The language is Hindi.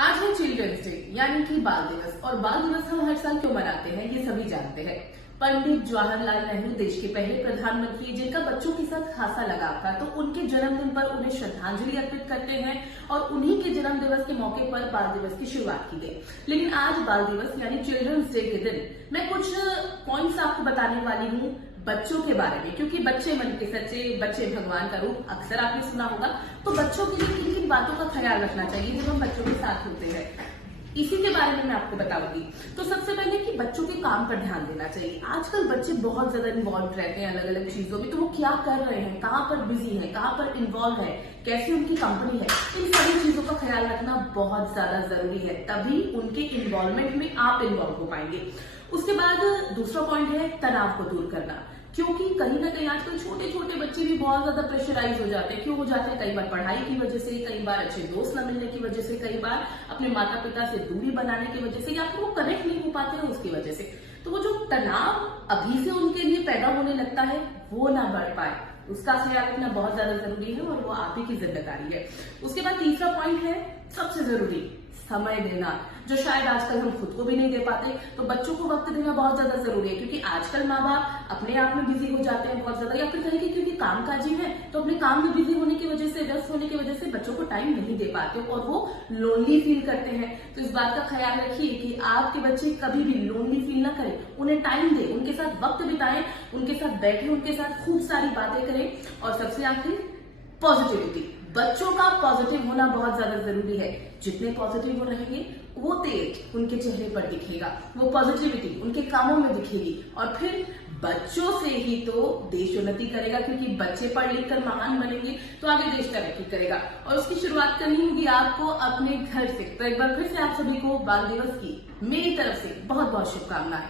आज है चिल्ड्रंस डे यानी कि बाल दिवस। और बाल दिवस हम हर साल क्यों मनाते हैं ये सभी जानते हैं। पंडित जवाहरलाल नेहरू देश के पहले प्रधानमंत्री जिनका बच्चों के साथ खासा लगाव था, तो उनके जन्मदिन पर उन्हें श्रद्धांजलि अर्पित करते हैं और उन्हीं के जन्म दिवस के मौके पर बाल दिवस की शुरुआत की गई। लेकिन आज बाल दिवस यानी चिल्ड्रंस डे के दिन मैं कुछ पॉइंट्स आपको बताने वाली हूँ बच्चों के बारे में, क्योंकि बच्चे मन के सच्चे, बच्चे भगवान का रूप अक्सर आपने सुना होगा। तो बच्चों के लिए किन किन बातों का ख्याल रखना चाहिए जब हम बच्चों के साथ होते हैं, इसी के बारे में मैं आपको बताऊंगी। तो सबसे पहले कि बच्चों के काम पर ध्यान देना चाहिए। आजकल बच्चे बहुत ज्यादा इन्वॉल्व रहते हैं अलग अलग चीजों में, तो वो क्या कर रहे हैं, कहाँ पर बिजी है, कहाँ पर इन्वॉल्व है, कैसी उनकी कंपनी है, इन सारी चीजों का ख्याल रखना बहुत ज्यादा जरूरी है। तभी उनके इन्वॉल्वमेंट में आप इन्वॉल्व हो पाएंगे। उसके बाद दूसरा पॉइंट है तनाव को दूर करना, क्योंकि कहीं ना कहीं आजकल छोटे छोटे बच्चे भी बहुत ज्यादा प्रेशराइज हो जाते हैं। क्यों हो जाते हैं? कई बार पढ़ाई की वजह से, कई बार अच्छे दोस्त न मिलने की वजह से, कई बार अपने माता पिता से दूरी बनाने की वजह से, या फिर वो कनेक्ट नहीं हो पाते हैं उसकी वजह से। तो वो जो तनाव अभी से उनके लिए पैदा होने लगता है वो ना बढ़ पाए, उसका ख्याल रखना बहुत ज्यादा जरूरी है और वो आप ही की जिम्मेदारी है। उसके बाद तीसरा पॉइंट है सबसे जरूरी, समय देना, जो शायद आजकल हम खुद को भी नहीं दे पाते। तो बच्चों को वक्त देना बहुत ज्यादा जरूरी है, क्योंकि आजकल माँ बाप अपने आप में बिजी हो जाते हैं बहुत ज्यादा, या फिर कहेंगे क्योंकि कामकाजी है तो अपने काम में बिजी होने की वजह से, व्यस्त होने की वजह से बच्चों को टाइम नहीं दे पाते और वो लोनली फील करते हैं। तो इस बात का ख्याल रखिए कि आपके बच्चे कभी भी लोनली फील ना करें, उन्हें टाइम दें, उनके साथ वक्त बिताएं, उनके साथ बैठे, उनके साथ खूब सारी बातें करें। और सबसे आखिर पॉजिटिविटी, बच्चों का पॉजिटिव होना बहुत ज्यादा जरूरी है। जितने पॉजिटिव वो रहेंगे वो तेज उनके चेहरे पर दिखेगा, वो पॉजिटिविटी उनके कामों में दिखेगी और फिर बच्चों से ही तो देश उन्नति करेगा, क्योंकि बच्चे पढ़ लिख कर महान बनेंगे तो आगे देश तरक्की करेगा। और उसकी शुरुआत करनी होगी आपको अपने घर से। तो एक बार फिर से आप सभी को बाल दिवस की मेरी तरफ से बहुत बहुत शुभकामनाएं।